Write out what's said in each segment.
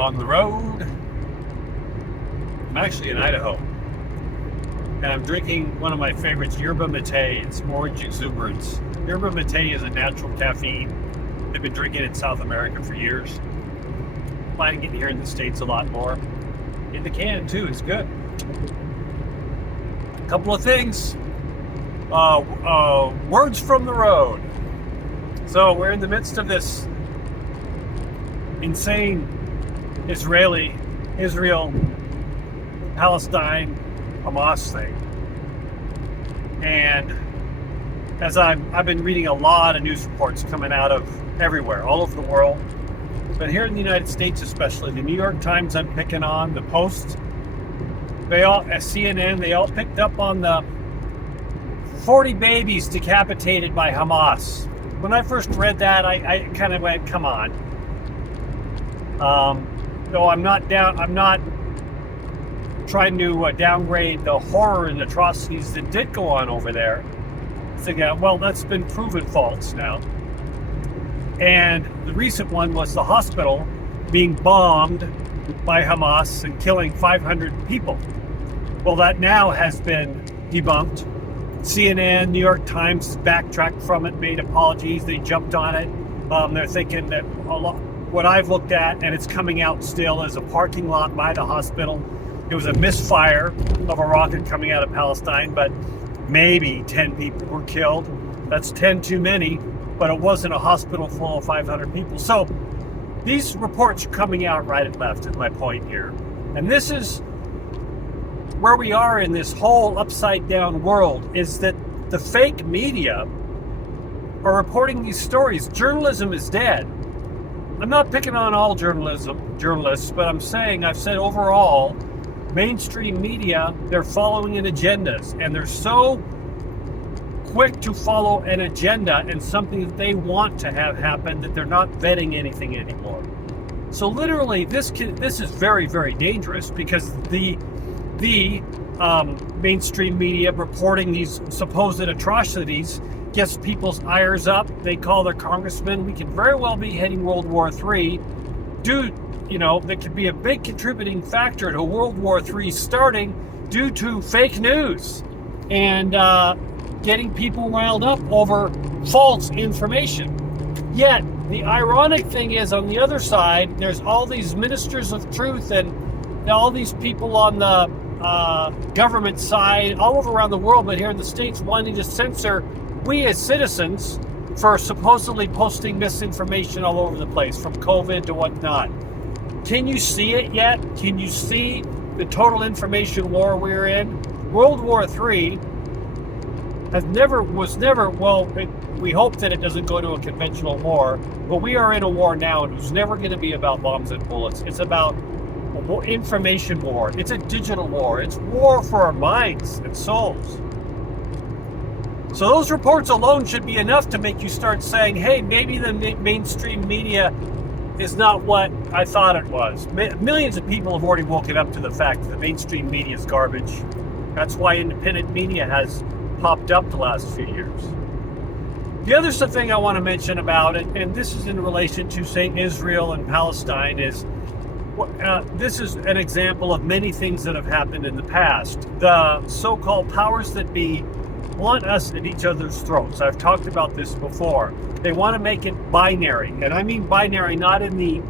on the road. I'm actually in Idaho. And I'm drinking one of my favorites, Yerba Mate. It's Orange Exuberance. Yerba Mate is a natural caffeine. I've been drinking it in South America for years. Finding it here in the States a lot more. In the can too, it's good. A couple of things. Words from the road. So we're in the midst of this insane Israel, Palestine, Hamas thing. And as I've been reading a lot of news reports coming out of everywhere, all over the world, but here in the United States especially, the New York Times I'm picking on, the Post, CNN, they all picked up on the 40 babies decapitated by Hamas. When I first read that, I kind of went, come on. Though I'm not trying to downgrade the horror and atrocities that did go on over there. Thinking, well, that's been proven false now. And the recent one was the hospital being bombed by Hamas and killing 500 people. Well, that now has been debunked. CNN, New York Times backtracked from it, made apologies. They jumped on it. They're thinking that what I've looked at, and it's coming out still, is a parking lot by the hospital. It was a misfire of a rocket coming out of Palestine, but maybe 10 people were killed. That's 10 too many, but it wasn't a hospital full of 500 people. So these reports are coming out right and left, is my point here. And this is where we are in this whole upside down world, is that the fake media are reporting these stories. Journalism is dead. I'm not picking on all journalists, but I've said overall, mainstream media, they're following an agendas, and they're so quick to follow an agenda and something that they want to have happen that they're not vetting anything anymore. So literally, this is very, very dangerous, because the mainstream media reporting these supposed atrocities gets people's ires up. They call their congressmen. We could very well be heading World War III. That could be a big contributing factor to World War III starting due to fake news and getting people riled up over false information. Yet, the ironic thing is, on the other side, there's all these ministers of truth and all these people on the government side all over around the world, but here in the States, wanting to censor we as citizens for supposedly posting misinformation all over the place, from COVID to whatnot. Can you see it yet? Can you see the total information war we're in? World War III we hope that it doesn't go to a conventional war, but we are in a war now, and it's never going to be about bombs and bullets. It's about information war. It's a digital war. It's war for our minds and souls. So those reports alone should be enough to make you start saying, hey, maybe the mainstream media is not what I thought it was. Millions of people have already woken up to the fact that the mainstream media is garbage. That's why independent media has popped up the last few years. The other thing I want to mention about it, and this is in relation to, say, Israel and Palestine, is this is an example of many things that have happened in the past. The so-called powers that be want us at each other's throats. I've talked about this before. They want to make it binary, and I mean binary not in the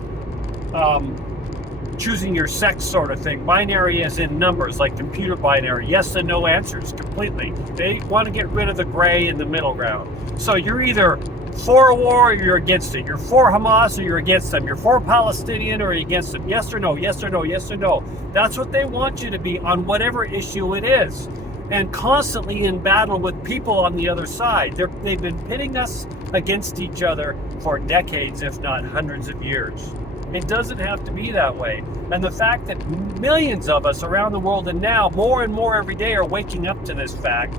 choosing your sex sort of thing. Binary as in numbers, like computer binary, yes and no answers completely. They want to get rid of the gray in the middle ground. So you're either for a war or you're against it. You're for Hamas or you're against them. You're for Palestinian or you're against them. Yes or no, yes or no, yes or no. That's what they want you to be on whatever issue it is. And constantly in battle with people on the other side. They've been pitting us against each other for decades, if not hundreds of years. It doesn't have to be that way. And the fact that millions of us around the world, and now more and more every day, are waking up to this fact,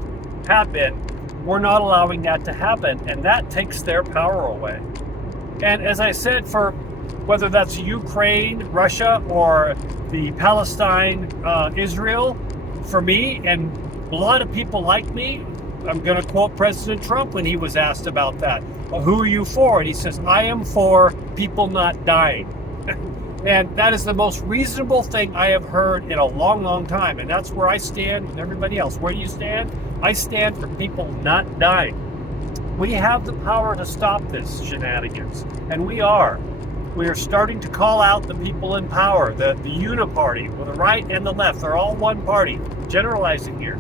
we're not allowing that to happen. And that takes their power away. And as I said, for whether that's Ukraine, Russia, or the Palestine, Israel, for me, and a lot of people like me, I'm going to quote President Trump when he was asked about that. Well, who are you for? And he says, I am for people not dying. And that is the most reasonable thing I have heard in a long, long time. And that's where I stand with everybody else. Where do you stand? I stand for people not dying. We have the power to stop this shenanigans, and we are. We are starting to call out the people in power, the uniparty, with the right and the left. They're all one party, generalizing here.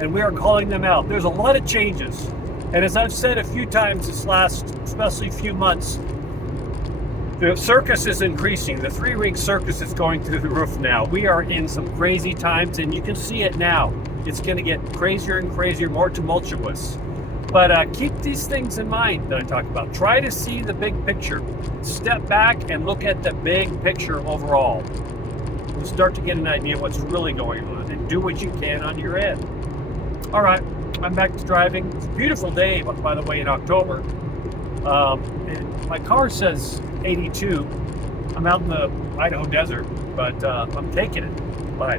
And we are calling them out. There's a lot of changes. And as I've said a few times this last, especially few months, the circus is increasing. The three-ring circus is going through the roof now. We are in some crazy times, and you can see it now. It's going to get crazier and crazier, more tumultuous. But keep these things in mind that I talk about. Try to see the big picture. Step back and look at the big picture overall. You'll start to get an idea of what's really going on, and do what you can on your end. All right, I'm back to driving. It's a beautiful day, by the way, in October. And my car says 82. I'm out in the Idaho desert, but I'm taking it. Bye.